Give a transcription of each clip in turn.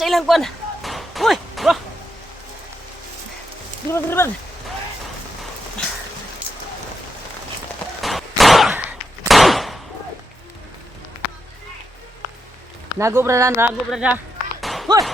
sa ilang kuan. Uy, bro. Diliman. Nago brada. Uy.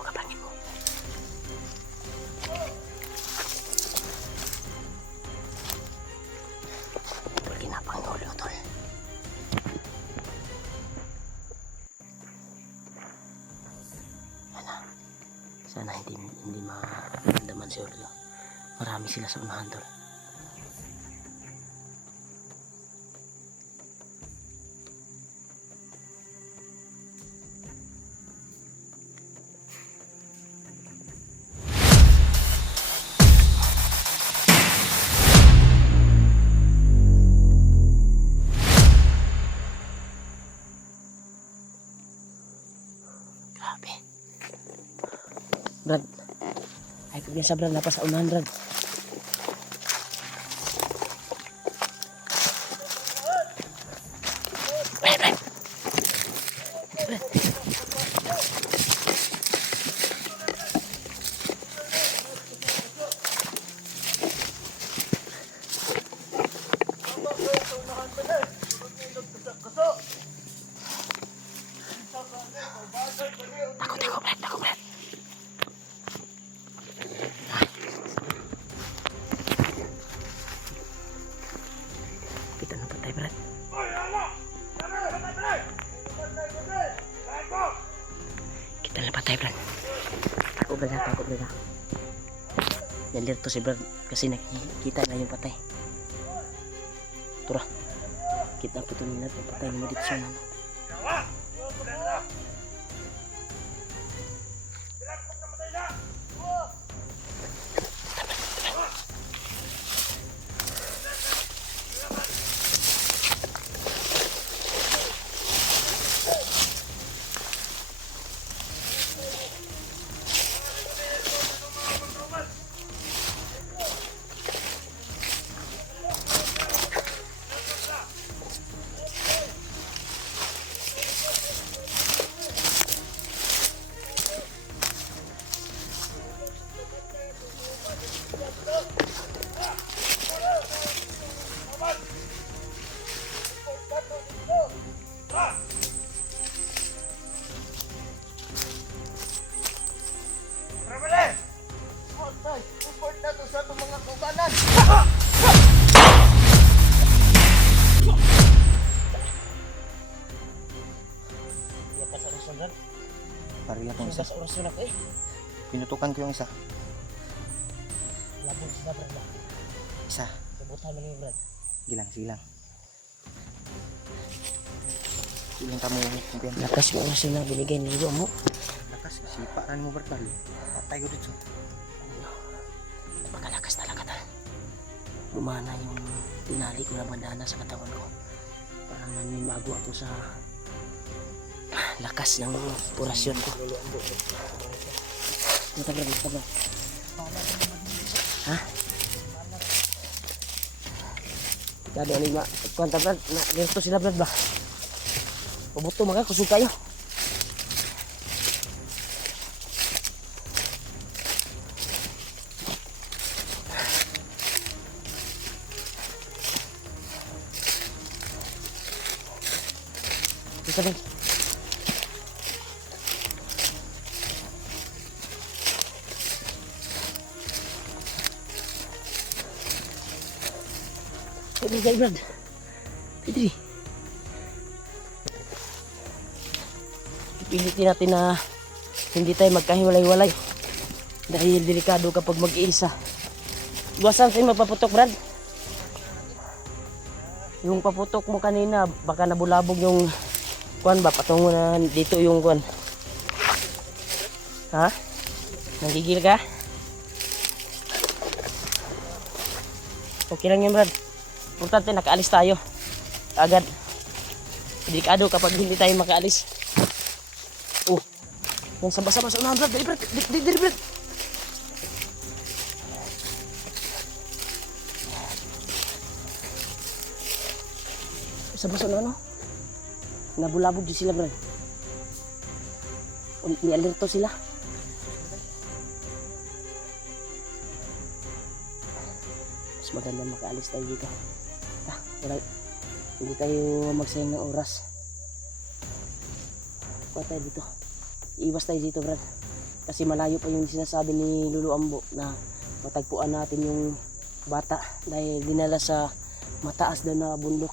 Kapangin mo. Tol, kinapang tol. Sana hindi maramdaman si Orlo. Marami sila sa unahan, tol. Grabe. Brad, ay kagyan sa Brad, napas sa unahan, Brad. Brad. Takot, Brad. Kita na patay, Brad. Kita na patay, Brad. Takot, Brad. Nalir to si Brad kasi nakikita na yung patay. Tura. Kita po ito nila yung patay mo dito siya, mama. Pariya kong isa. Sa oras eh. Pinutukan ko yung isa. Labog sila, Brad. Isa. Kabutan mo niyo, Brad. Silang. Silang tamo yung kumpiyan. Lakas yung oras na binigay niyo mo. Lakas. Sipa rin mo, Brad. Patay ko dito. Napakalakas talaga tal. gumana yung tinali ko na bandana sa katawan ko. Parang nanibago ako sa lakas ng orasyon ko. Matagal. Ha? Kado ani ma kwanta brad na dito sila brad ba? Pabuto mga kusog kayo. Isa din. Brad. Pedri. Pilitin natin na hindi tayo magkahiwalay-walay. Dahil delikado kapag mag-iisa. Iwasan tayo magpaputok, Brad. Yung paputok mo kanina, baka nabulabog yung kuan ba? Patungo na dito yung kuan. Ha? Nagigil ka? Okay lang yan, Brad. Importante, nakaalis tayo. Agad. Delikado kapag hindi tayo makaalis. Oh. Yung sabas-sabas. Unahan, Brad. Dali, Brad. Dali, Brad. Sabas ano? Nabulabog din sila, Brad. May alerto sila. Mas maganda makaalis tayo dito. Hindi tayo magsayang ng oras. Kuha tayo dito. Iwas tayo dito, Brad. Kasi malayo pa yung sinasabi ni Lolo Ambo na matagpuan natin yung bata dahil dinala sa mataas daw na bundok.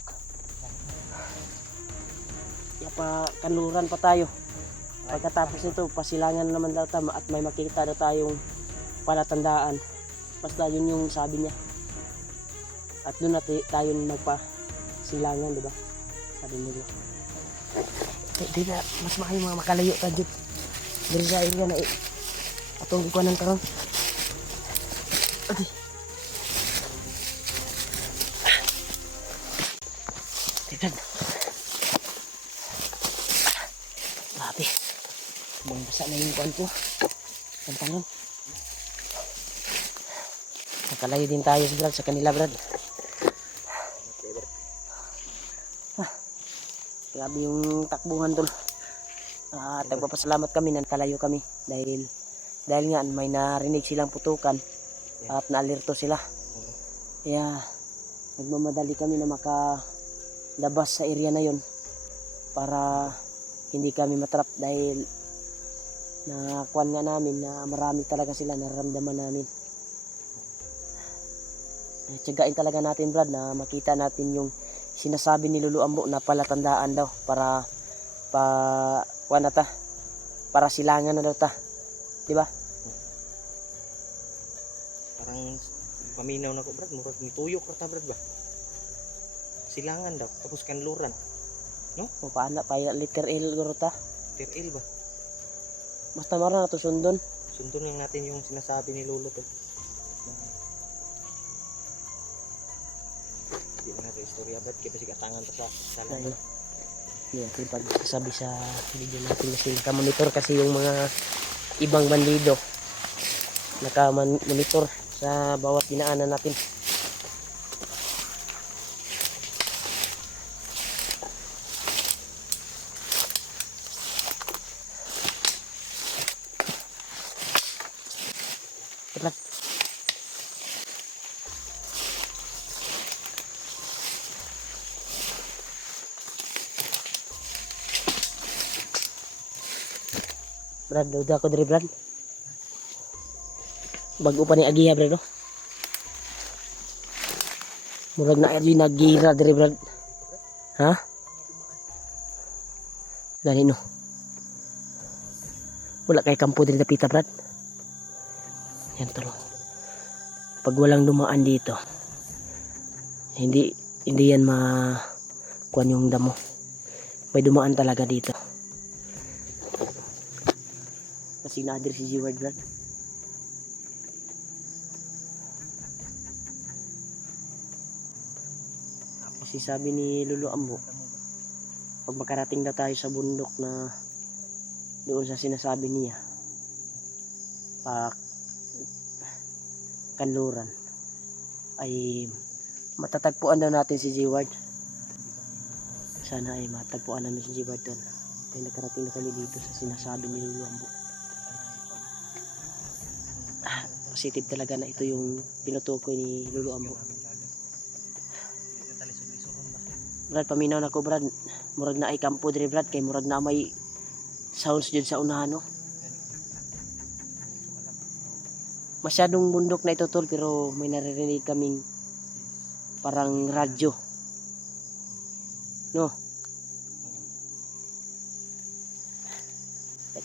Kaya pa kanluran pa tayo. Pagkatapos nito, pasilangan naman daw tayo at may makikita daw tayong palatandaan. Basta yun yung sabi niya. At doon natin tayo magpasilangan, di ba? Sabi nila. Di na, mas makayo mga makalayo tayo dito. Dari sa area na atong ikuanan karon. Adi. Tignan. Grabe. Basa na yung kuan ko. Pantalon. Nakalayo din tayo sa kanila, Brad. Grabe yung takbuhan tol. Nagpapasalamat kami na nakalayo kami dahil nga may narinig silang putukan at naalerto sila. Kaya nagmamadali kami na makalabas sa area na yon para hindi kami matrap dahil nakuan nga namin na marami talaga sila, nararamdaman namin. Tiyagain talaga natin, Brad, na makita natin yung sinasabi ni Lolo Ambo na palatandaan daw para para silangan na daw ta. Di ba? Parang paminaw na ko, Brad. Murag nituyok ko ta, Brad ba? Silangan daw. Tapos kanluran. No? O paano? Paya liter L guro ta. Liter L ba? Basta mara na to sundon. Sundon lang natin yung sinasabi ni Lolo to. Hindi na natin istorya, Brad. Kaya sige tangan pa sa salang. Yan, yung pagsasabi sa video natin kasi nakamonitor kasi yung mga ibang bandido nakamonitor sa bawat dinaanan natin. Brad. Brad, duda ako diri, Brad. Bago pa ni Agiha, Brad, no? Murag na adi nagira diri, Brad. Ha? Gani, no? Wala kay kampo diri dapita, Brad. Yan tolo. Pag walang dumaan dito, hindi yan kuan yung damo. May dumaan talaga dito. Kasi na-address si G-Word, Brad. Kasi sabi ni Lolo Ambo, pag makarating daw tayo sa bundok na doon sa sinasabi niya, pa kanluran, ay matatagpuan daw natin si G-Ward. Sana ay matagpuan namin si G-Ward doon. Kaya nakarating na kami dito sa sinasabi ni Lolo Ambo. Positive talaga na ito yung pinutukoy ni Lolo Ambo. Brad, paminaw na ko Brad. Murag na ay kampo dire Brad. Kay murag na may sounds dyan sa unahan no. Masyadong bundok na ito tol, pero may naririnig kaming parang radyo. No?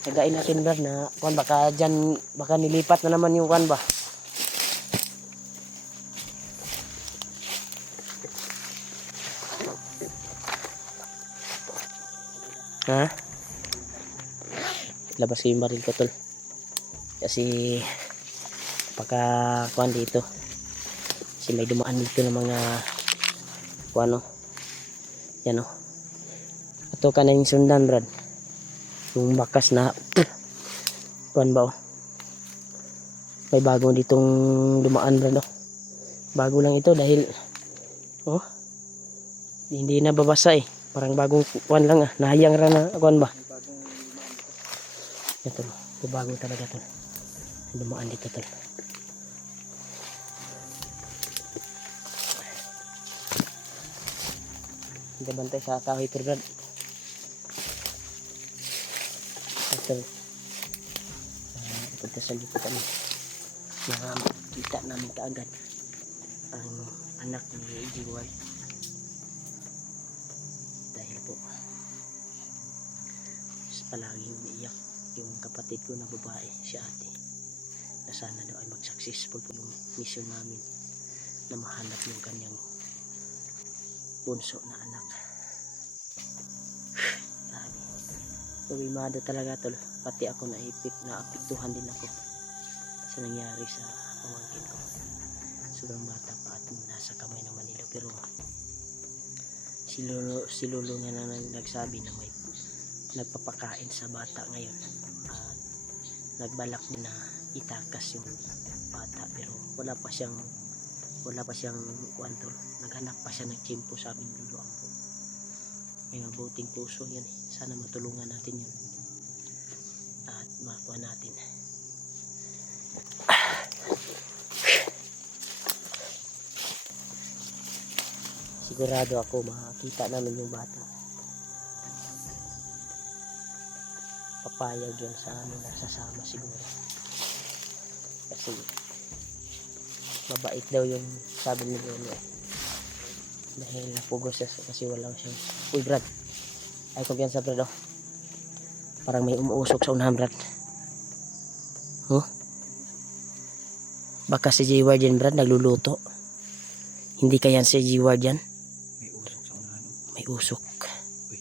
Tsagain natin Brad na kuan baka dyan, baka nilipat na naman yung kuan ba. Ha? Labas ko yung baril ko tol. Kasi pagka kuan dito. Kasi may dumaan dito ng mga kuan no. Yan o. Ito ka na yung sundan Brad. Yung bakas na kuan ba o. May bago ditong dumaan Brad o. Bago lang ito dahil oh hindi na babasa eh. Parang bagong kuan lang ah. Nahayang ra na kuan ba. Ito, ito bago talaga to. Dumaan dito tol. Hindi bantay sa kahoy per Brad. Ito. Pagkasal dito kami. Nakakita namin kaagad ang anak ni G-Ward. Dahil po palaging umiiyak yung kapatid ko na babae, si ate, na sana daw ay mag-successful po yung mission namin na mahanap yung kanyang bunso na anak. Tumimado talaga tol, pati ako naapektuhan din ako sa nangyari sa pamangkin ko. Sobrang bata pa at nasa kamay ng Manila, pero si Lolo nga na nagsabi na may nagpapakain sa bata ngayon at nagbalak din na itakas yung bata, pero wala pa siyang kuantol. Naghanap pa siya ng tiyempo, sabi ni Lolo Ambo. May mabuting puso yan eh. Sana matulungan natin yun at makuha natin. Sigurado ako makakita namin yung bata. Papayag yun sa amin na sasama siguro. Kasi mabait daw yung sabi ni Lolo. Dahil napugos siya kasi wala siyang... Uy Brad, ay kumpiyansa Brad oh. Parang may umuusok sa unahan Brad. Huh? Baka si G-Ward yan Brad, nagluluto. Hindi kaya si G-Ward yan? May usok sa unahan. May usok. Uy.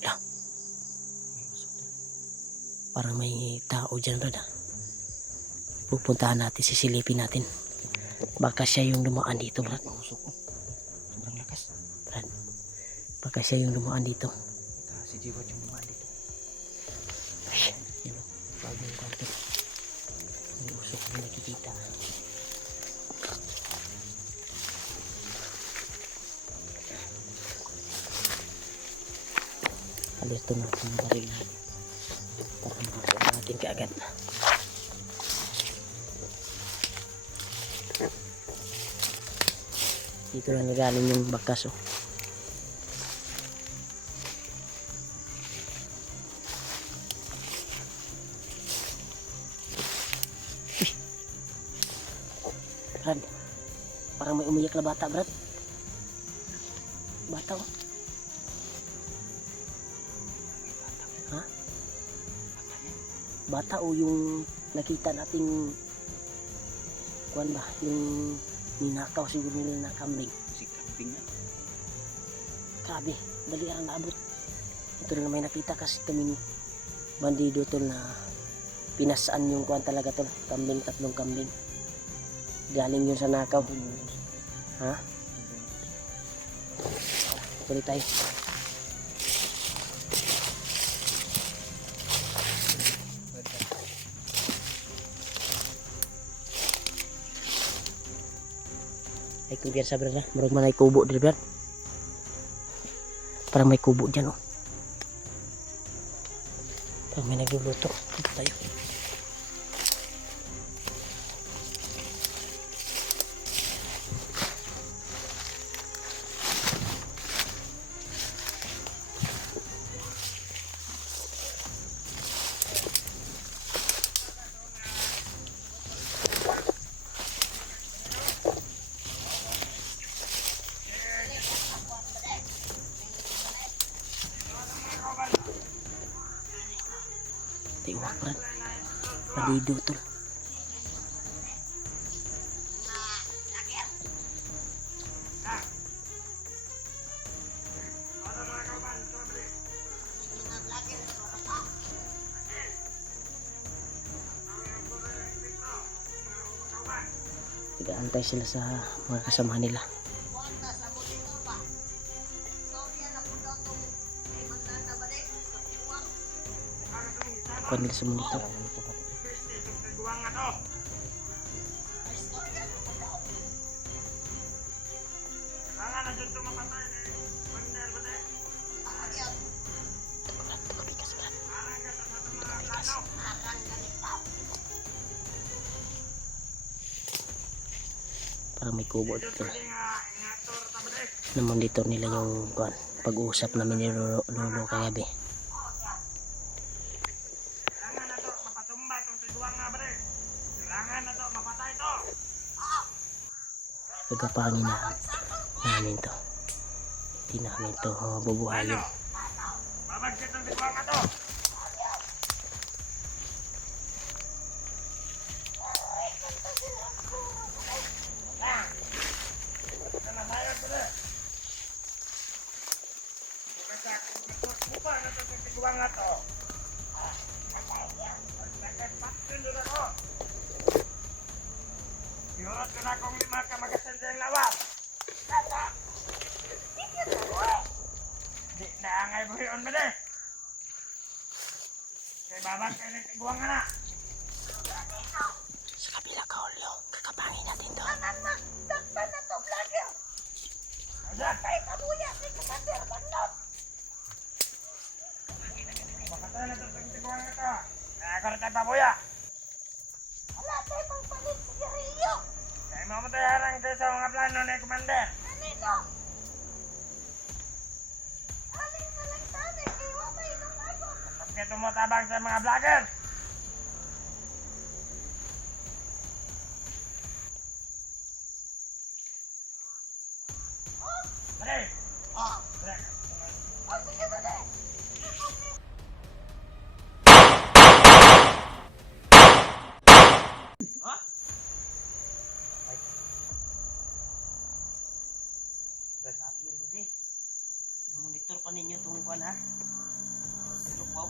La. May usok. Parang may tao dyan Brad ah. Pupuntahan natin, sisilipin natin. Baka siya yung dumaan dito Brad. Usok ko. Sobrang lakas. Brad, baka siya yung dumaan dito. Baka si G-Ward yung dumaan dito. Ay, yun o. Bago yung kwarto. May usok na nakikita. Alerto natin yung baril natin. Para makakuha natin kaagad. Dito lang nagaling yung bakas oh. Brad, parang may umiyak na bata Brad. Bata oh. Ha? Bata o yung nakita nating kuan ba, yung ninakaw siguro nila na kambing. Si kambing na. Grabe, dali ang naabot. Ito na may nakita kasi kaming bandido tol na pinasaan yung kuan talaga tol. Kambing, 3 kambing. Galing yun sa nakaw. Ha? Tuloy tayo. Ay kumpiyansa brad na. Murag man ay kubo dili brad. Parang may kubo dyan oh. Parang may nagluluto. Dito tayo. Tiwak brad. Palido tol. Nag-aantay sila sa mga kasamahan nila. Kuha nila sa monitor. Parang may kubo dito. Na-monitor nila yung pag-uusap namin ni Lolo kagabi. Pagkapangin na namin to. Hindi namin to bubuhayin. Iurot ko na kung 5 ka magasan dyan lawas. Di naangay buhion mo din. Kay babang kayo nagtiguang nga na. Sa kabila ka, Olyo. Kakapangin natin to. Takpan na to, vlogger! Ayan. Ay, kabuya! Ay, kapander! Bandot! Makatay na itong tiguang nga to. Kaya ako rin tayo pabuya. Wala tayo pang palit sigarilyo! Kaya mamatay harang tayo sa mga plano ni Commander. Anino? Aling na lang tanay, kay wabay ng lago! Bakit tumutabang sa mga vlogger? Balik! Oh! Balik! Oh, sige ba na? Monitor pa ninyo itong kuwan ha. Wow.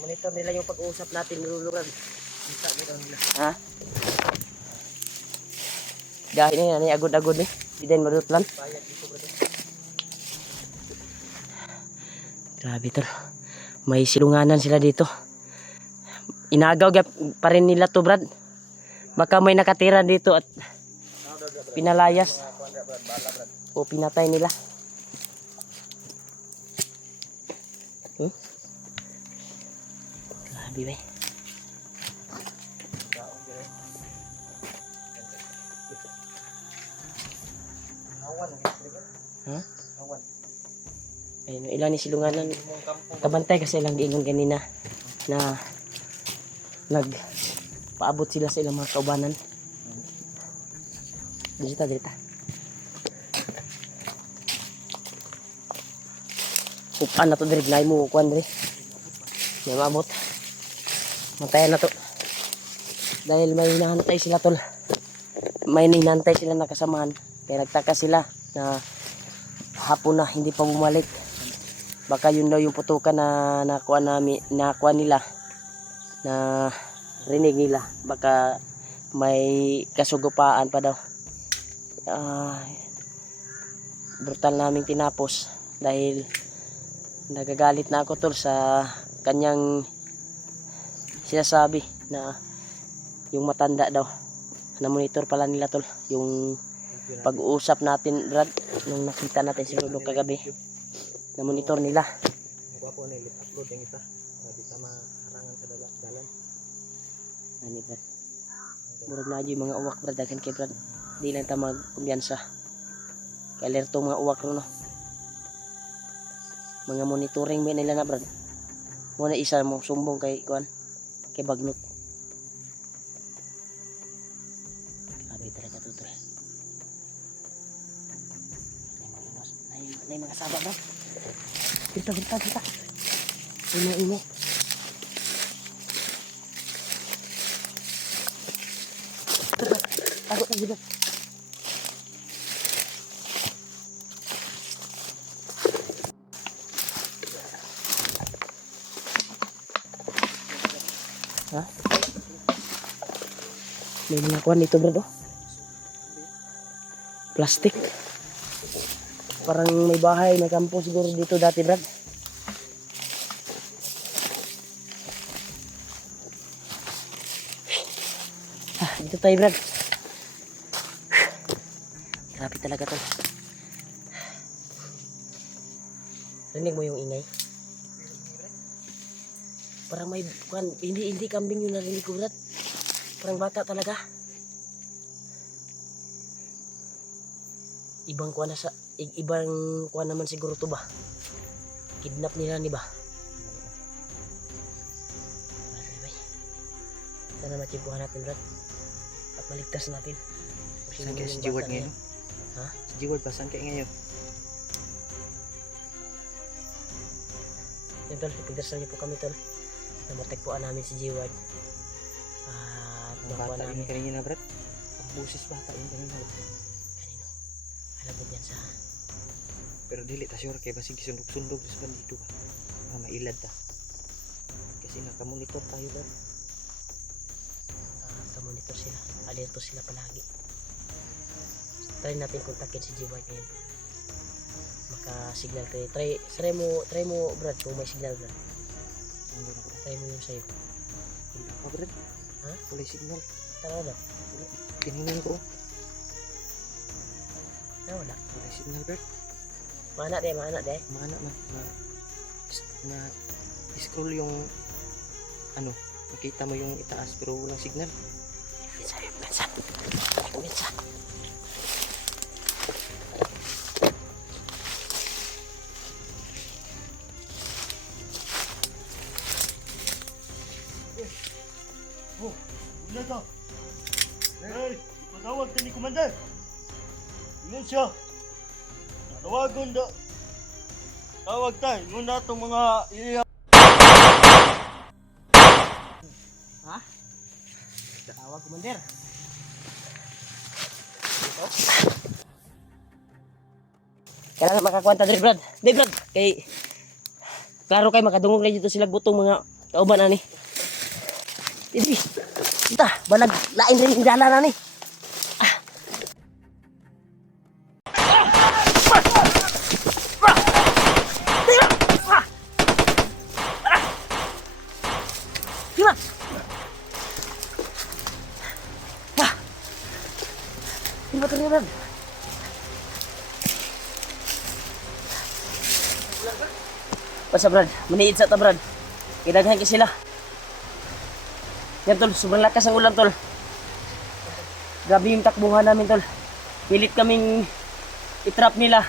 Monitor nila yung pag-uusap natin niluluran. Ha? Dahil ini agod-agod ni. Di din madutlan. Grabe tol. May silunganan sila dito. Inagaw pa rin nila to brad. Baka may nakatira dito at pinalayas o pinatay nila. Grabe ba? Ha? Ayun, ilan ni silunganan. Kabantay kasi ilang giingon kanina na nagpaabot sila sa ilang mga kaubanan. Dito. Upan na to diri, gnay mo kuan diri. May maabot. Matayan na to. Dahil may hinahantay sila tol. May hinahantay sila na kasamahan. Kaya nagtaka sila na hapon na hindi pa bumalik. Baka yun daw yung putukan na nakuha nila na rinig nila. Baka may kasugupaan pa daw. Brutal naming tinapos dahil nagagalit na ako tol sa kanyang sinasabi na yung matanda daw. Na monitor pala nila tol yung pag-uusap natin Brad nung nakita natin si Lolo kagabi. Na monitor nila. Gwapo na ilit upload yung ita. Para di ta maharangan sa dalan. Ani Brad. Murag na yung mga uwak Brad daghan kay Brad. Di lang ta magkumbiyansa. Kay alerto mga uwak ro no. Mga monitoring ba nila na Brad. Muna isa mo sumbong kay kuan kay Bagnot. Sabi talaga to tol. Nay mga saba Brad. Kita. Ini. Aku lagi Brad. Hah? May mga kuwan dito Brad oh. Plastic. Parang may bahay, may kampo siguro dito dati Brad. Dito tayo Brad. Grabe talaga to. Rinig mo yung ingay? Parang may hindi kambing yung narinig ko Brad. Parang bata talaga. Ibang kuha naman siguro to ba? Kidnap nila ni ba? Sana matimpuhan natin Brad. At maligtas natin. Saan kaya si Jeward ngayon? Ha? Si Jeward ba? Saan kaya ngayon? Yan tol, ipagdarasal niyo po kami tol. Na matakpuan namin si Jeward. At Ang makuha bata namin. yun kanina Brad. Ang busis bata yun kanina. Kanino? Alam mo yan sa... Pero dili ta sure kay basig sundog-sundog sa bandito ba. Mga mailad ta. Kasi nakamonitor tayo Brad. Kamonitor sila. Alerto sila palagi. Try natin kontakin si Jeward ngayon. Maka-signal tayo. Try mo Brad kung may signal Brad. Try mo yung sayo. Wala pa Brad. Ha? Wala signal. Tara daw. Tiningnan ko. Wala. Wala signal Brad. Mana deh. Mana na scroll yung ano, makita mo yung itaas pero walang signal. Minsan. Oh, wala ka. Hey, patawag ka ni Commander. Ingon siya. Tawagon da. Tawag tayo. Ingon na itong mga iya. Ha? Tawag Commander. Kailangan makakwanta diri Brad. Di Brad, kay klaro kay makadungog na dito sila gutong mga kauban ani. Dili. Kita, balag lain rin ang dala na ni. Gila. Wah. Ini motornya Brad. Basta Brad, maniid sa ta Brad. Kidaghan ka sila. Yan tol, sobrang lakas ang ulan tol. Grabe yung takbuhan namin tol. Pilit kaming itrap nila.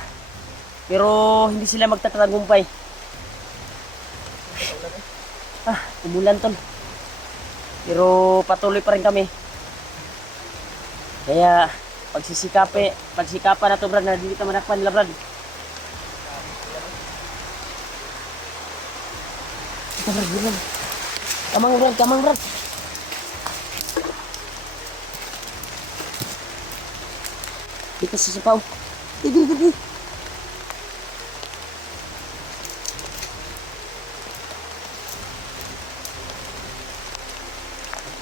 Pero hindi sila magtatagumpay. Umulan tol. Pero patuloy pa rin kami. Kaya pagsikapan na to Brad, na hindi ka manakpan nila Brad. Ito Brad, bulan. Kamang Brad. Dito sa sapaw. Gigi.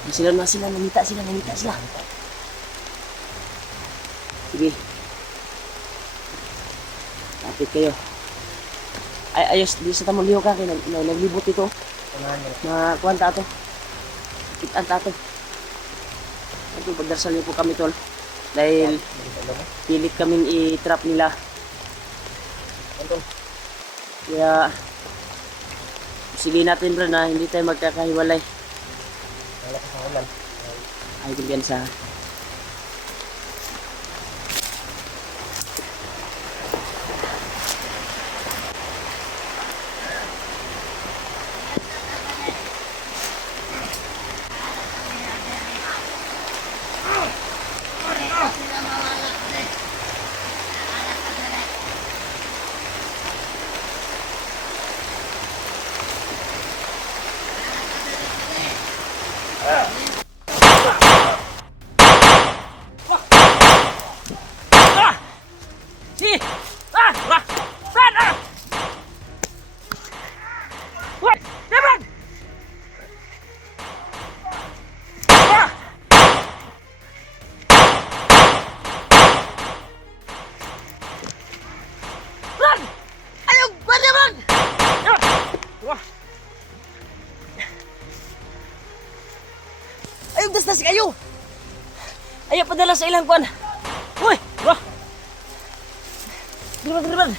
Sila na sila, namita sila. Sige. Kapit kayo. Ay, ayos, di sa tamang liho ka, kaya naglibot ito. Makuhan ta ito. Kitaan ta ito. Ito, pagdarasal niyo po kami tol. Dahil pilit kaming i-trap nila. Kaya, sige natin bro na hindi tayo magkakahiwalay. Ay, kumpiyansa. Si! Brad! What? Brad! Brad! Ayaw! Brad! Brad! Ayaw, das kayo! Ayaw padala sa ilang kwan! Uy! Driban!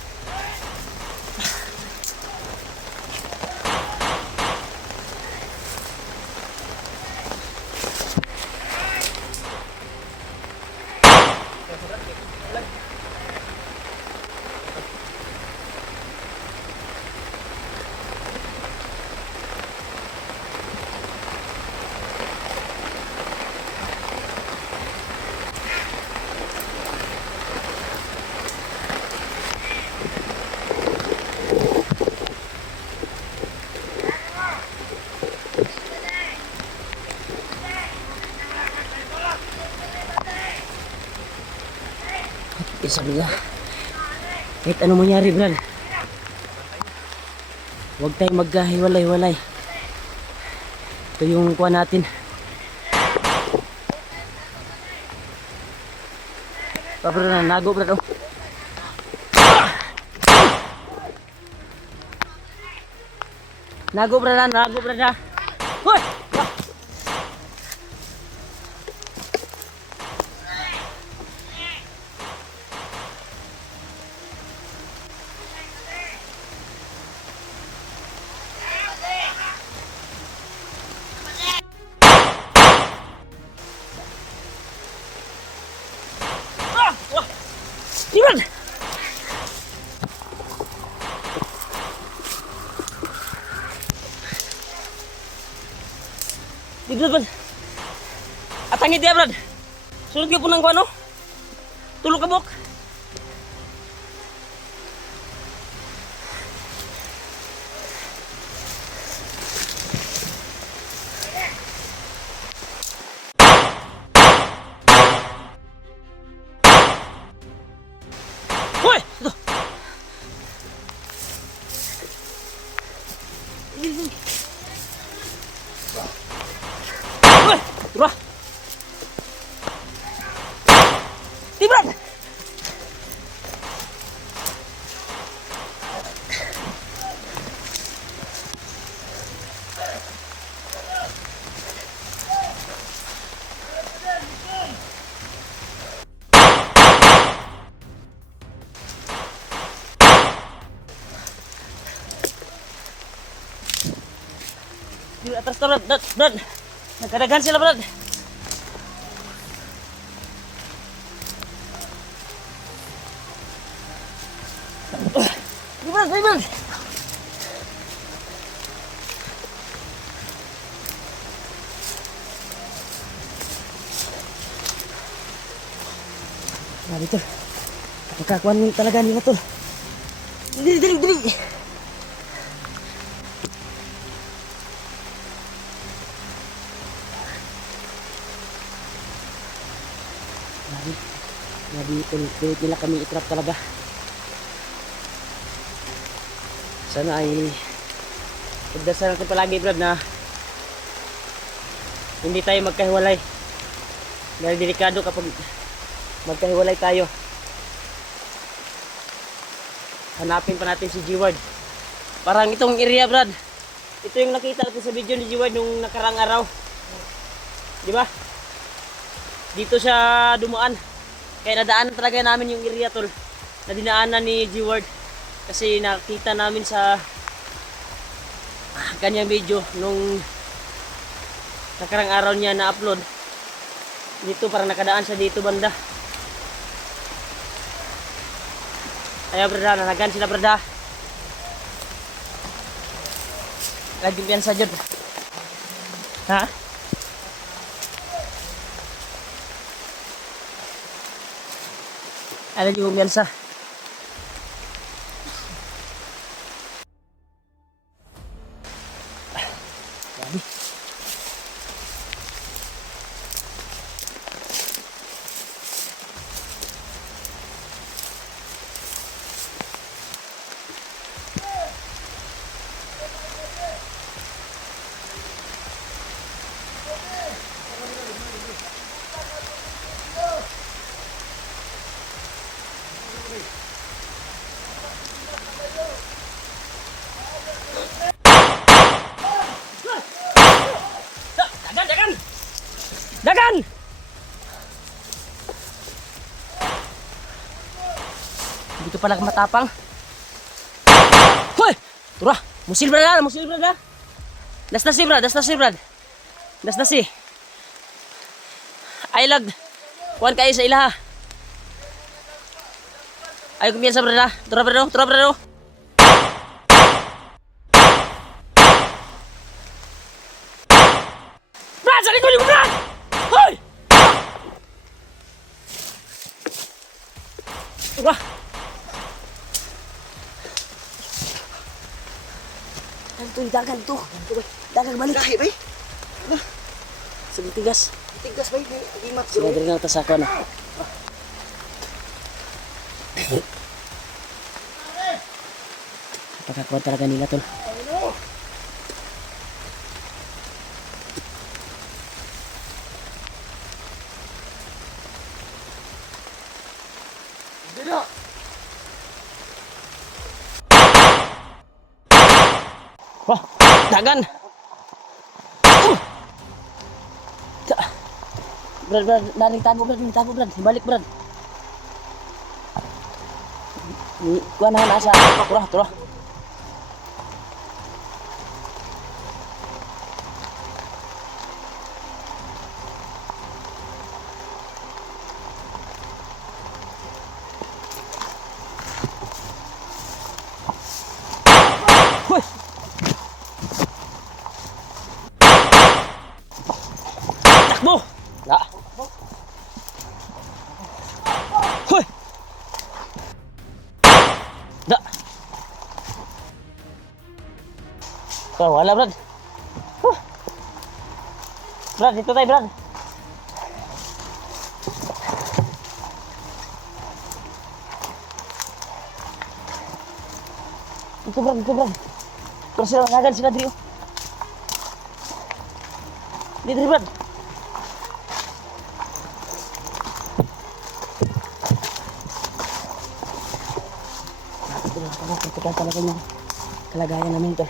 Sabi niya, kahit ano mangyari Brad, huwag tayong magkahiwalay-walay. Ito yung kuha natin. Brad, nago Brad. Oh. Nago Brad. Hoy! Brad! Di Brad. Atangin dia Brad. Sunod ka po ng kuano. Tulog ka bok. Hoy! Ito! Hoy! Diba? Di Brad! Di atas to Brad. Nagkadagan sila Brad. Di Brad. Nah dito. Pagkakuan talaga nila to. Dili. Grabe, pilit nila kami itrap talaga. Sana ay pagdasal natin palagi Brad na hindi tayo magkahiwalay. Dahil delikado kapag magkahiwalay tayo. Hanapin pa natin si G-Ward. Parang itong area, Brad. Ito yung nakita natin sa video ni G-Ward nung nakarang araw. Di ba? Dito siya dumaan. Kaya nadaanan talaga namin yung area, tol. Na dinaanan ni G-Ward. Kasi nakita namin sa kanyang video nung nakarang araw niya na-upload. Dito parang nakadaan siya dito banda. Ayaw, brada, nanagan sila, brada. Lagi piyansa dyan. Ha? Alam niyo piyansa. Grabe. Dagan, dagan! Dagan! Dito pala ka matapang. Hoy! Tura! Musil, brad! Musil, brad! Das-dasi, brad! Das-dasi, brad! Das-dasi! Ay, lag! Kuhan kayo sa ilaha. Ayaw kumpiyansa, brad! Tura, brad! Tura, brad! Brad! Sa likod yung brad! Hoy! Tura! Dagan to. Dagan balik. Dahil bay. Sige tigas. Tigas bay, imat Sige diri na ta sa kuan. Pagkakuan talaga nila tol. Dito. Wah, dagan. Brad, naring tago, brad. Balik, brad. Ni kuan na nasa tura. Hoy. Takbo. La. Hoy. Da. Oh, wala, brad. Brad, dito tayo, brad. Dito, brad. Terus sila mangagan sila dito. Dito, brad. Perhatikan talaga yung kalagayan namin ito.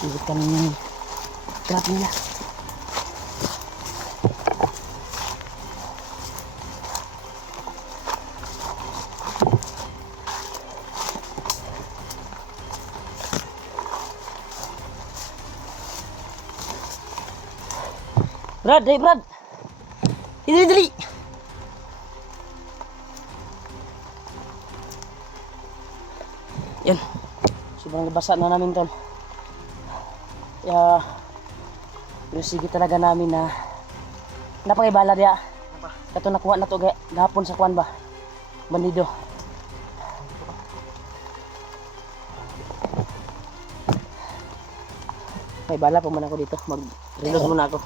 Ibig kami yung trap nila. Brad, hey Brad. Dali. Yan. Sobrang nabasa na namin tol. Kaya pero sige talaga namin na napakibala diya. Kato nakuha na to gahapon sa kuan ba? Bandido. May bala pa man ako dito. Mag-reload muna ako.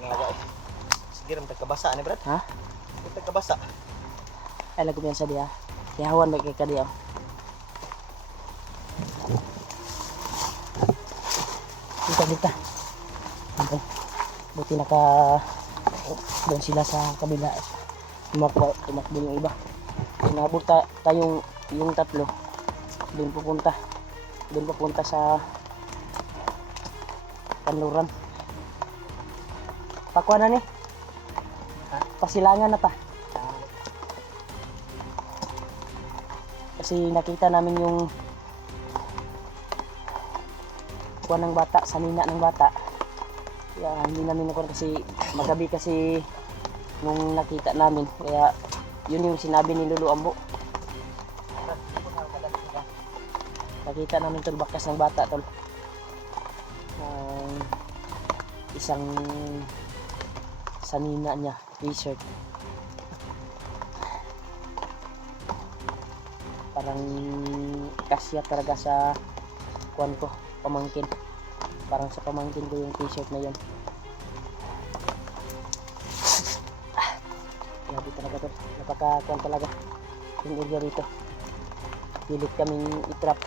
Ngawa eh. Sige ram tagkabasa ni brad. Ha? Tagkabasa. Ay lago yan sa diya. Kihawan may kay kadiya. dito. Ayan. Buti doon sila sa kabila. Tumakbo yung iba. Inabot tayong yung tatlo. Doon pupunta sa kanluran. Pakuha na ni. Pasilangan na ta. Kasi nakita namin yung kuha ng bata, sanina ng bata. Kaya hindi namin nakuha kasi magabi kasi nung nakita namin. Kaya yun yung sinabi ni Lulu Ambo. Nakita namin tol bakas ng bata tol. Isang sanina niya, t-shirt. Parang kasya talaga sa kuwan ko, pamangkin. Parang sa pamangkin ko yung t-shirt na yun. Grabe talaga tol, napaka-kuwan talaga yung area rito. Pilit kaming itrap.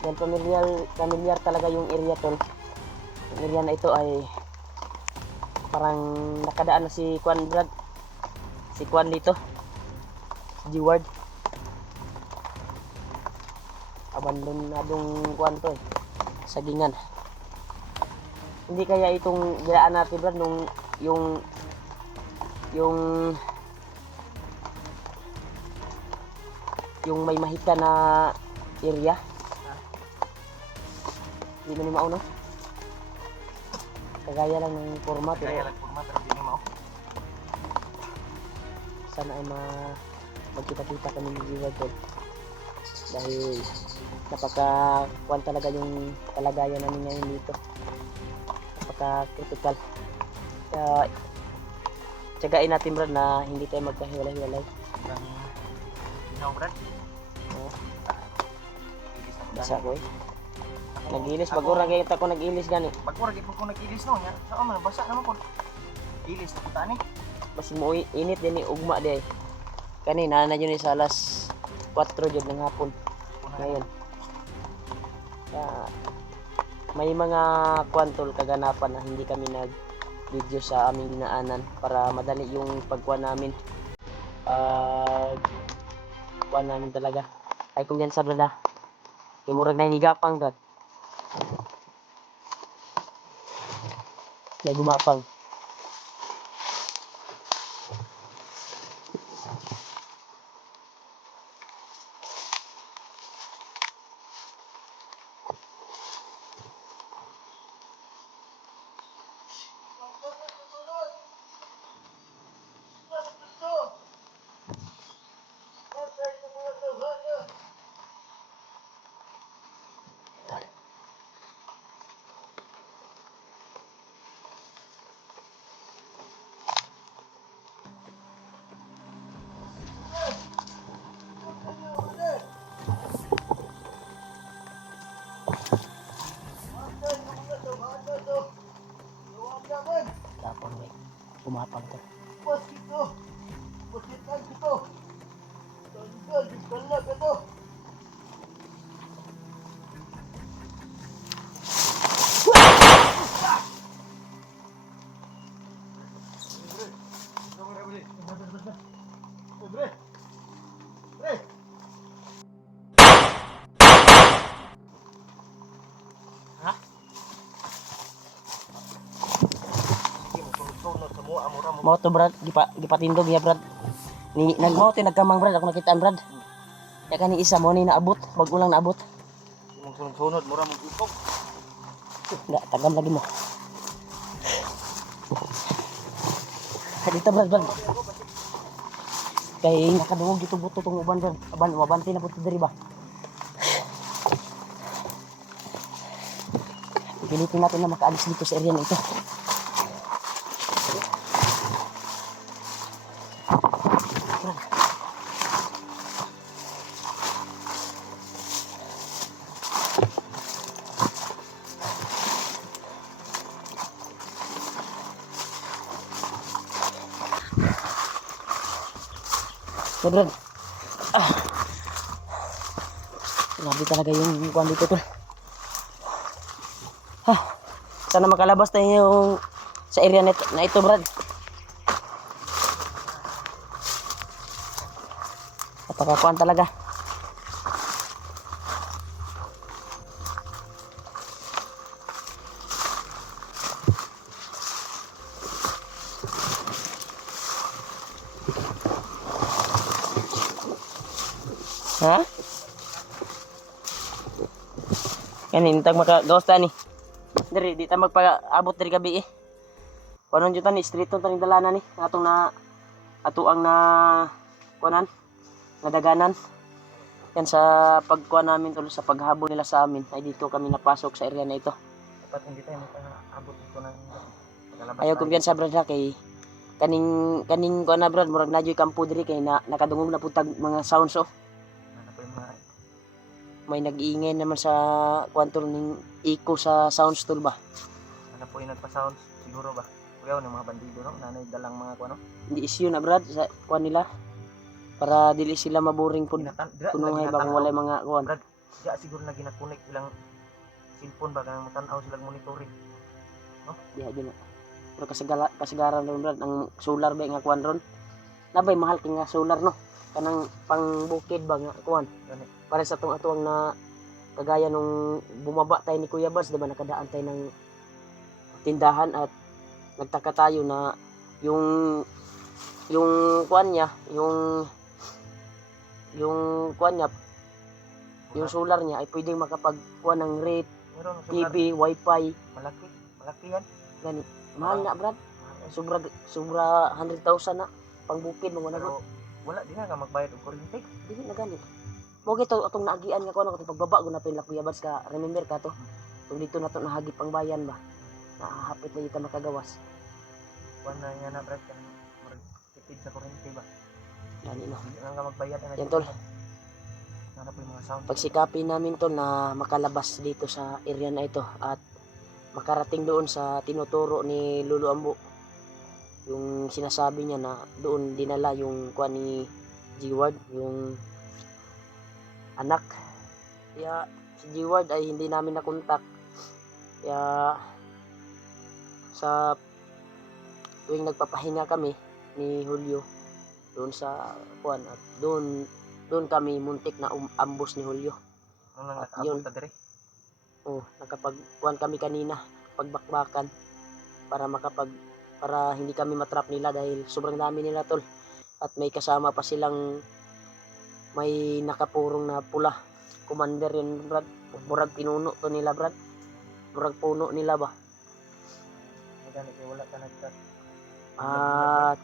Dahil familiar talaga yung area tol. Yung area na ito ay parang nakadaan na si Kwan Brad. Si Kwan dito. Si G-Ward. Abandonadong Kwan to eh. Sagingan. Hindi kaya itong giraan natin Brad nung yung may mahika na area. Hindi mo ni mauno. Kagaya lang ng forma pero hindi ni mao. sana ay magkita-kita kami ni G-Ward tol. Dahil napaka-kuwan talaga yung kalagayan namin ngayon dito. Napaka-critical. Kaya tsagain natin Brad na hindi tayo magkahiwalay-hiwalay. Ikaw Brad? Oo. Basa ko eh. Nag-ilis, bagura kayo ako nag-ilis gani. Bagura kayo ko nag-ilis no. Saan man, basa naman ko. Ilis na puta ni. Mas mo init din ni ugma di. Kanina na yun sa alas 4 jud ng hapon. Ngayon. May mga kwantol kaganapan na hindi kami nag-video sa aming dinaanan para madali yung pagkuha namin. Kuha namin talaga. Ay kung yan sa brada. Imurag na hinigapang Brad. May gumapang. Tapang may gumapang to. Pas gitu. Positan gitu. Tanggal di sana gitu. Mo to Brad, gipatindog ya Brad. Ni nagmao te nagkamang Brad, ako nakitaan Brad. Ya kani isa mo ni naabot, bag-o lang naabot. Imong sunod mura mong ikog. Enggak, tagam lagi mo. Dito Brad. Kay nakadungog dito buto tong uban Brad. Mabanti na puto diri ba. Pilitin natin na makaalis dito sa area na ito. Brad. Grabe talaga yung kuwan dito tol. Sana makalabas tayo yung sa area na ito, Brad. Napakakuan talaga. Ha? Yan, intag makagawas ta ni. Diri, di ta magpa-abot diri gabi eh. Kuanon jud ta ni, street taning dalanan ni. Atong na atuang na kuanan, nadaganan. Yan sa pagkuan namin tol sa paghabol nila sa amin. Ay dito kami napasok sa area na ito. Dapat hindi tayo makaabot dito ng pagkalabas Ayaw tayo. kumpiyansa brad ha kay kaning kuan na brad murag nadyoy kampo diri kay nakadungog na putag mga sounds oh. Ano po yung mga May nag-iingay naman sa kwanto ning echo sa sounds tool ba. ano po yung nagpa-sounds siguro ba? Kuya ng mga bandido no, nanay dalang mga kuno. Hindi issue na brad sa kuan nila. Para dili sila maboring pud kuno hay ba kung wala mga kuan. Brad, diya siguro na ginakonek ilang cellphone ba kanang matan-aw silang monitoring. Diha din. Pero kasagaran ron brad ang solar ba nga kuan ron. Nabay mahal kay nga solar no. Kanang pangbukid ba nga kuan. Gani. Para sa tong atuang na kagaya nung bumaba tayo ni Kuya Bas, diba nakadaan tayo ng tindahan at nagtaka tayo na yung kuan niya, yung kuan niya, yung solar niya ay pwedeng makapagkuan ng rate, Meron TV, wifi, malaki, malaki yan. gani. Mahal na brad, sobra 100,000 na pangbukid mo na Pero wala din nga magbayad og kuryente. dili na gani. Mo gito atong naagian nga kuno katong pagbaba ko na to ila Kuya Bas ka remember ka to. Tung dito na to nahagip ang bayan ba. Nakahapit na kita makagawas. Kuan na nga na brad kan murag tipid sa kuryente ba. Gani no. Hindi na nga magbayad na. Yan, tol. Ano po yung mga sound. Pagsikapin namin to na makalabas dito sa area na ito at makarating doon sa tinuturo ni Lulu Ambo. Yung sinasabi niya na doon dinala yung kuan ni G-Ward, yung anak. Kaya si G-Ward ay hindi namin nakontak. Kaya sa tuwing nagpapahinga kami ni Julio doon sa kuan at doon kami muntik na ambush ni Julio. Ano nang At yun. nakaabot ta dire? Oh, nakapagkuan kami kanina, pagbakbakan para hindi kami matrap nila dahil sobrang dami nila tol. At may kasama pa silang may nakapurong na pula. Commander yun brad. Murag pinuno to nila brad. Murag puno nila ba. Gani kay wala ka nagkat. At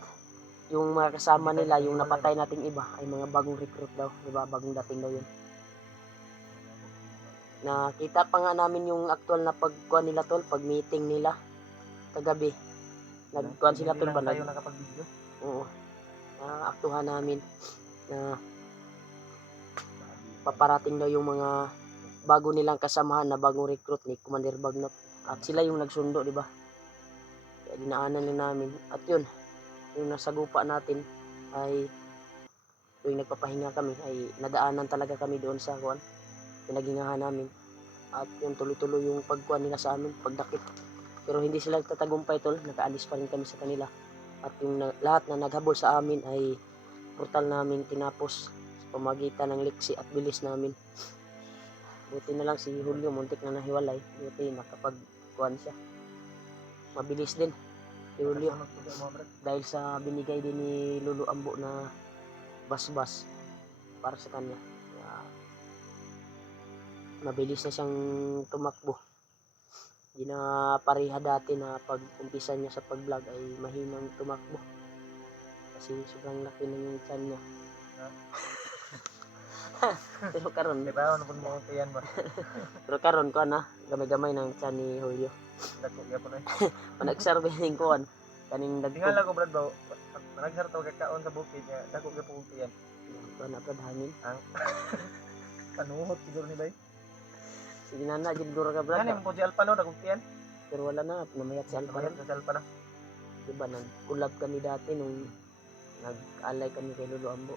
yung mga kasama nila, yung napatay nating iba ay mga bagong recruit daw, di ba? Bagong dating daw yun. Nakita pa nga namin yung actual na pagkuhan nila tol, pag meeting nila kagabi. Nagkuhan sila tol ba? Tayo nakapag-video. Oo. Naaktuhan namin na paparating daw yung mga bago nilang kasamahan na bagong recruit ni Commander Bagnot. At sila yung nagsundo, di ba? Kaya dinaanan din namin. At yun, yung nasagupa natin ay tuwing nagpapahinga kami ay nadaanan talaga kami doon sa kuan pinaghingahan namin at yung tuloy-tuloy yung pagkuan nila sa amin pagdakip pero hindi sila tatagumpay tol, nakaalis pa rin kami sa kanila at yung lahat na naghabol sa amin ay brutal namin tinapos sa pamagitan ng liksi at bilis namin. Buti na lang si Julio muntik na nahiwalay, buti nakapagkuan siya, mabilis din si Julio dahil sa binigay din ni Lulu Ambo na bas-bas para sa kanya. Kaya, mabilis na siyang tumakbo. Hindi na pareha dati na pag umpisa niya sa pag-vlog ay mahinang tumakbo. Kasi sobrang laki na yung tiyan niya. Pero karon, Di ba ano pud mo yan ba? pero karon ko na gamay-gamay ng tiyan ni Julio. Dako gyapon ay. Panagsarbe ning kuan kaning Tingala ko brad ba. Nagsar to kakaon sa bukid niya. Dako gyapon ko yan. kuan na brad hangin. Panuhot siguro ni bay. Sige na na gid guro ka brad. Ngani mo si Alpa no dako yan. Pero wala na namayat si Alpa. Alpa sa Alpa na. Diba nag-collab kami dati nung nag-alay kami kay Lulu Ambo.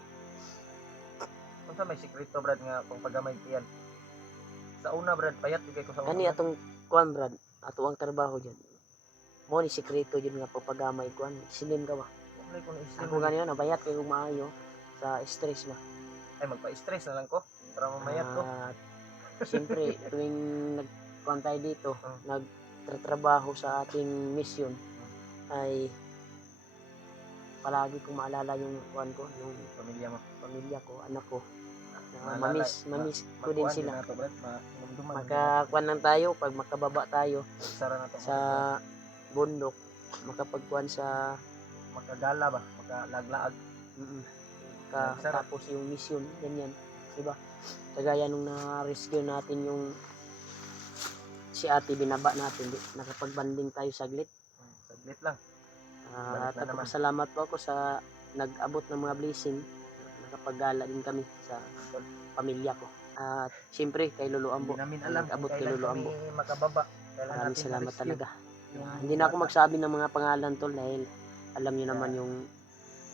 Unsa may sikreto brad nga pang pagamay tiyan? Sa una brad payat di kay ko sa una. Kani atong kuan brad, ato ang trabaho dyan. Mo ni sikreto yun nga papagamay kuan. Silim ka ba? Wala ko na islim. Ako ganyan, nabayat kayo maayo sa stress ba. Ay magpa-stress na lang ko para mamayat ko. At siyempre, tuwing nagkuhan tayo dito, Hmm. nagtatrabaho sa ating misyon, ay palagi kong maalala yung kuhan ko, yung Pamilya mo. pamilya ko, anak ko. Maalala- Mamiss ko din Magkuhan sila. na to, Brad. Manumduman. Makakuhan lang tayo pag makababa tayo Sara na to. sa bundok, makapagkuhan sa Makagala ba? Makalaglaag. mm, Sarap. tapos yung mission, ganyan. Diba? Kagaya nung na-rescue natin yung si ate, binaba natin, nakapagbanding tayo saglit. Saglit lang. Balik na naman. Salamat po ako sa nag-abot ng mga blessing. Nakapaggala din kami sa pamilya ko. At siyempre kay Lolo Ambo. Hindi namin alam Nag-abot kung kay kailan Lolo kami Ambo. makababa. Kailan Maraming natin salamat ma-rescue talaga. yung Hindi na ako bata. magsabi ng mga pangalan tol dahil alam niyo naman Yeah. yung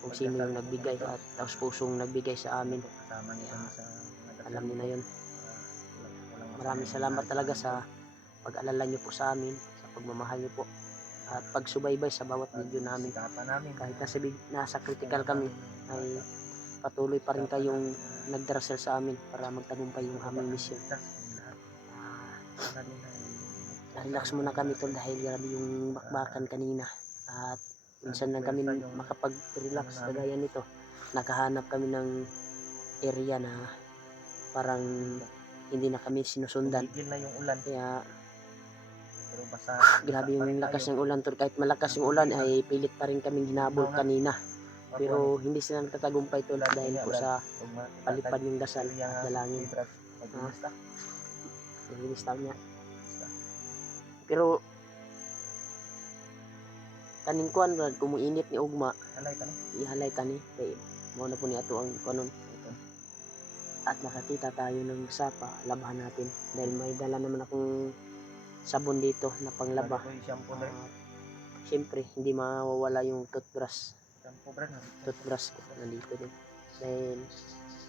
kung sino yung nagbigay at taos pusong nagbigay sa amin. Kasama niyo kami sa mga dasal Alam niyo na dito. yun. Walang Maraming masamang salamat mangyari talaga sa sa pag-alala niyo po sa amin, sa pagmamahal niyo po at pagsubaybay sa bawat video namin. sikapan namin. Kahit nasa critical kami, ay patuloy pa rin kayong nagdarasal sa amin para magtagumpay yung aming mission. Relax muna kami tol dahil grabe yung bakbakan kanina at minsan lang kami makapag-relax kagaya nito. Nakahanap kami ng area na parang hindi na kami sinusundan. Tumigil na yung ulan. Kaya Pero basa. grabe yung lakas ng ulan tol. Kahit malakas yung ulan ay pilit pa rin kami ginabol kanina. Pero hindi sila nagtatagumpay tol dahil po sa palipad yung dasal at dalangin. Nililis niya. Pero kaning kuan brad kumuinit ni ugma Halay ka na. ihalay tani kay mo na po ni ato ang kanon at nakakita tayo ng sapa labahan natin dahil may dala naman akong sabon dito na panglaba. Ito yung shampoo na. Siyempre hindi mawawala yung toothbrush Shampoo brad. ko nandito din dahil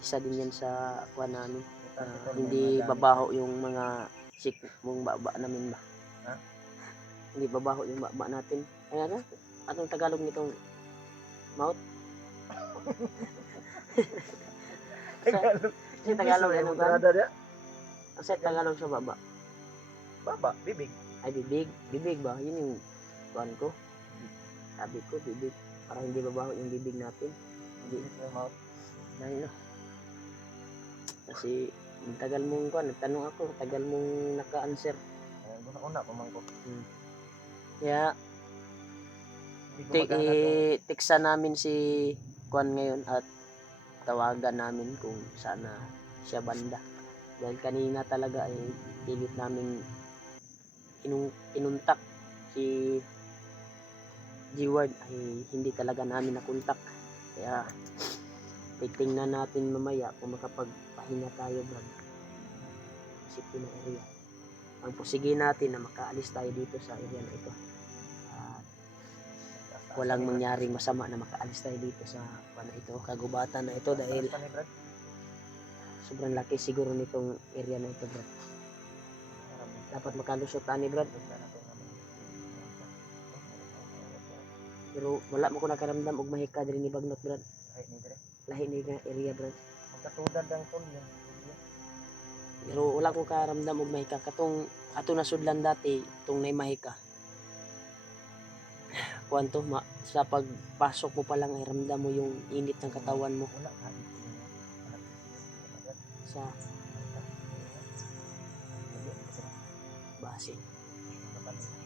isa din yan sa kuan namin. Hindi babaho yung mga mong baba namin ba. Ha? Hindi babaho yung baba natin. Ayan na. Anong Tagalog nitong mouth? Kasi Tagalog ano ba? Kasi Tagalog sa baba. Baba, bibig. Ay bibig. Bibig ba? Yun yung kuan ko. Sabi ko bibig. Para hindi babaho yung bibig natin. Hindi. Dahil no. Kasi tagal mong kuan. Nagtanong ako. Tagal mong naka-answer. Una pamangko. Kaya Hindi ko maghanap ng- tiksa namin si Kwan ngayon at tawagan namin kung sana siya banda. Dahil kanina talaga ay pilit namin inuntak si G-Word ay hindi talaga namin nakontak. Kaya titingnan natin mamaya kung makapagpahinga tayo brad. Isipin na area. Ang pusige natin na makaalis tayo dito sa area na ito. At walang mangyaring masama na makaalis tayo dito sa ito, kagubatan na ito dahil Taas pa ni Brad. sobrang laki siguro nitong area na ito brad. Dapat makalusot ni brad. Pero wala mo ko nakaramdam og mahika diri ni Bagnot brad. Ay, ni Dre. Lahi ni nga area brad. Magkatudad ang tol yan. Pero wala ko karamdam og mahika katong ato na sudlan dati tong nay mahika. Kuanto sa pagpasok mo pa lang ay ramdam mo yung init ng katawan mo Wala ka. sa base.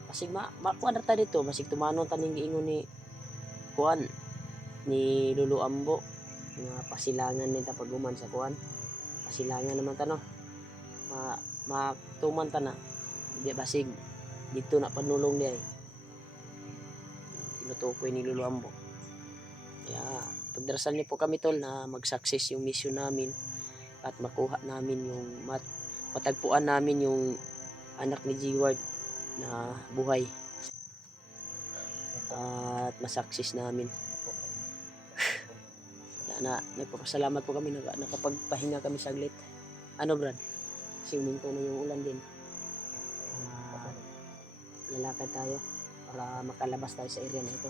Basig makuan na ta dito, basig tumanon taning giingon ni kuan ni Lolo Ambo nga pasilangan nita paguman sa kuan. Pasilangan naman ta no. Matuman ta na. Di basig dito na panulong di ay. Tinutukoy ni Lolo Ambo. Kaya pagdarasal niyo po kami tol na mag-success yung mission namin at makuha namin yung matagpuan namin yung anak ni G-Ward na buhay at masaksis namin. Na nagpapasalamat po kami nakapagpahinga kami saglit. Ano brad? Kasi uminto na yung ulan din. lalakad tayo para makalabas tayo sa area na ito.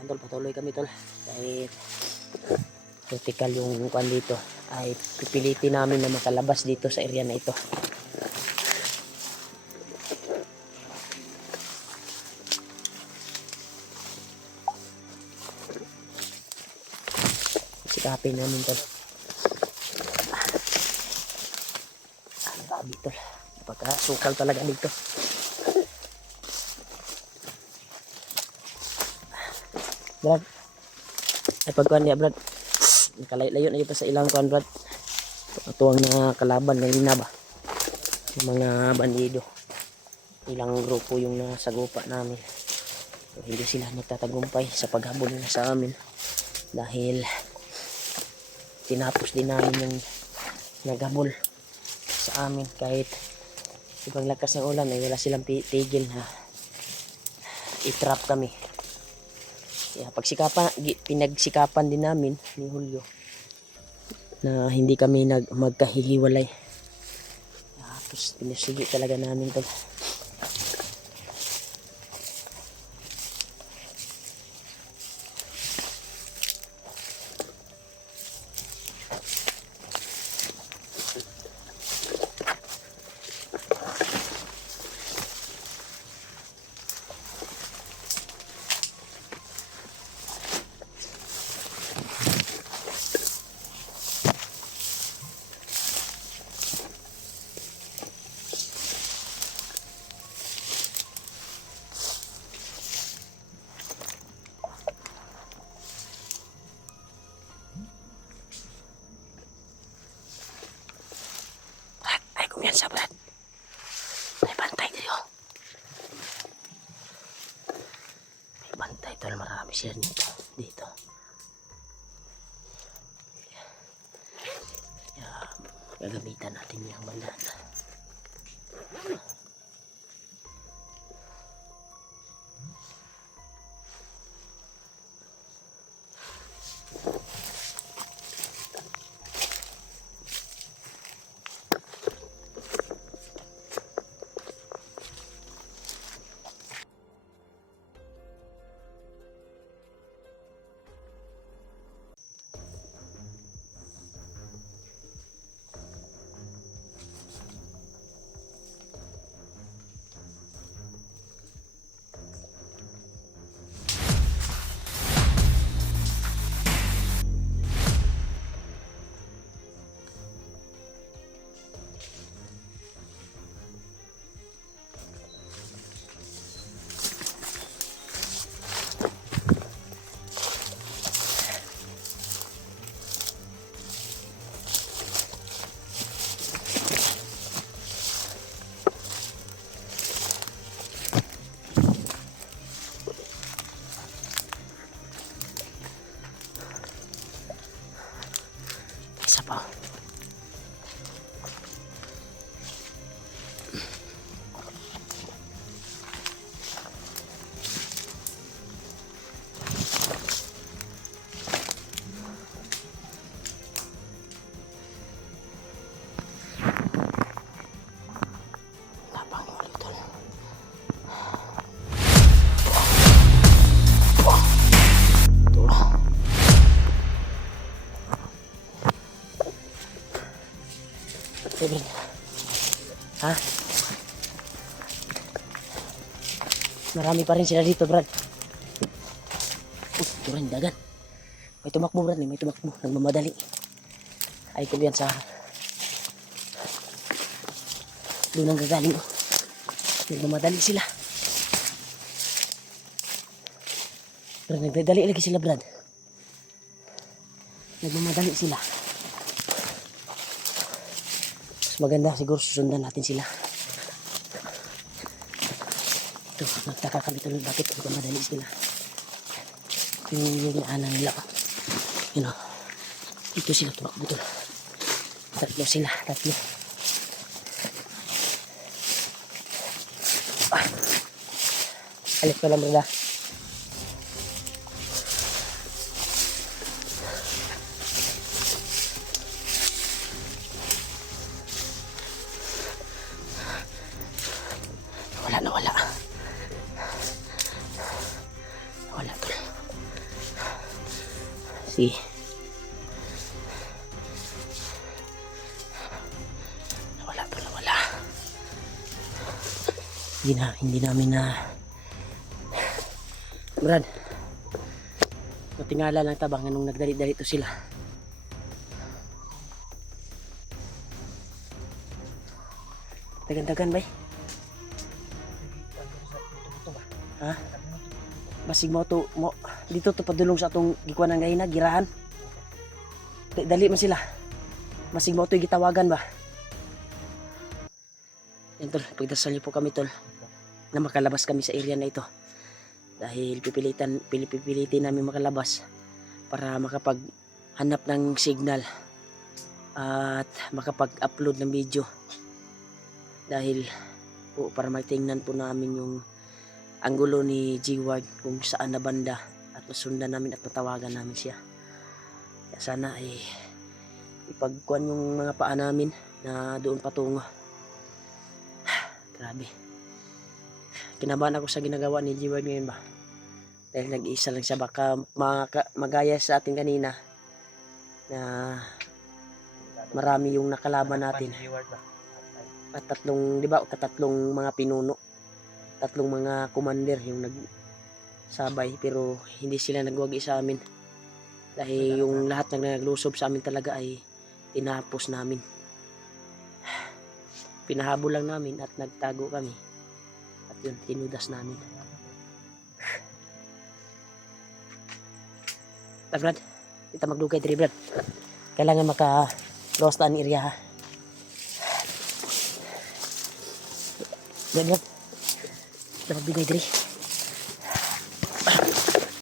Yan tol, patuloy kami tol. Kahit critical yung kwan dito, ay pipilitin namin na makalabas dito sa area na ito. Sikapin namin tol. Ang grabe tol. Pagkasukal talaga dito. Brad, ay pagkuhan niya Brad, nakalayo na dito sa ilang kuhan Brad. Tuwang na kalaban na rin na ba, yung mga bandido, ilang grupo yung nasagupa namin. So, hindi sila nagtatagumpay sa paghabol nila sa amin dahil tinapos din namin yung naghabol sa amin. Kahit ibang lakas ng ulan ay wala silang tigil na i-trap kami. Kaya pinagsikapan din namin ni Julio na hindi kami magkahihiwalay. Tapos pinasigi talaga namin to. Kumyansa Brad, may bantay tayo. May bantay tol, marami siya dito. Gagamitan natin yung bandana. Isa pa. Lapang ulit tol. Brad. Ha? Marami pa rin sila dito, Brad. Turan, dagan. May tumakbo, Brad. May tumakbo. Nagmamadali. Ay, ko yan sa... Doon ang gagaling. Nagmamadali sila. Brad, nagdadali lagi sila, Brad. Nagmamadali sila. Maganda siguro susundan natin sila. Ito, nagtaka kami tuloy bakit madali sila. Yung anak nila pa. You know, ito sila tumakbo to. Tatlo sila, tatlo. Alis pa lang brada. Nawala. Nawala tol. Si. Nawala tol, nawala. Hindi namin na Brad, natingala lang tabang nung nagdali-dali to sila. Dagan-dagan bay. Ha? Basig mo to mo dito to padulong sa atong gikuan ng gahina, girahan. Dali man sila. Basig mo to gitawagan ba. Yan tol, pagdasal niyo po kami tol na makalabas kami sa area na ito. Dahil pipilitin namin makalabas para makapaghanap ng signal at makapag-upload ng video. Dahil po para matingnan po namin yung anggulo ni G-Ward kung saan na banda at masundan namin at matawagan namin siya. Kaya sana ay ipagkuhan yung mga paa namin na doon patungo. Grabe. Kinabahan ako sa ginagawa ni G-Ward ngayon ba? Dahil nag-iisa lang siya, baka magaya sa atin kanina na marami yung nakalaban natin. At tatlong, di ba, tatlong mga pinuno, tatlong mga commander yung nagsabay, pero hindi sila nagwagi sa amin. Dahil yung lahat na naglusob sa amin talaga ay tinapos namin. Pinahabol lang namin at nagtago kami. At yun, tinudas namin. Brad, kita magdugay diri Brad. Kailangan maka-close ta ang area ha. Brad, kita magbigay diri.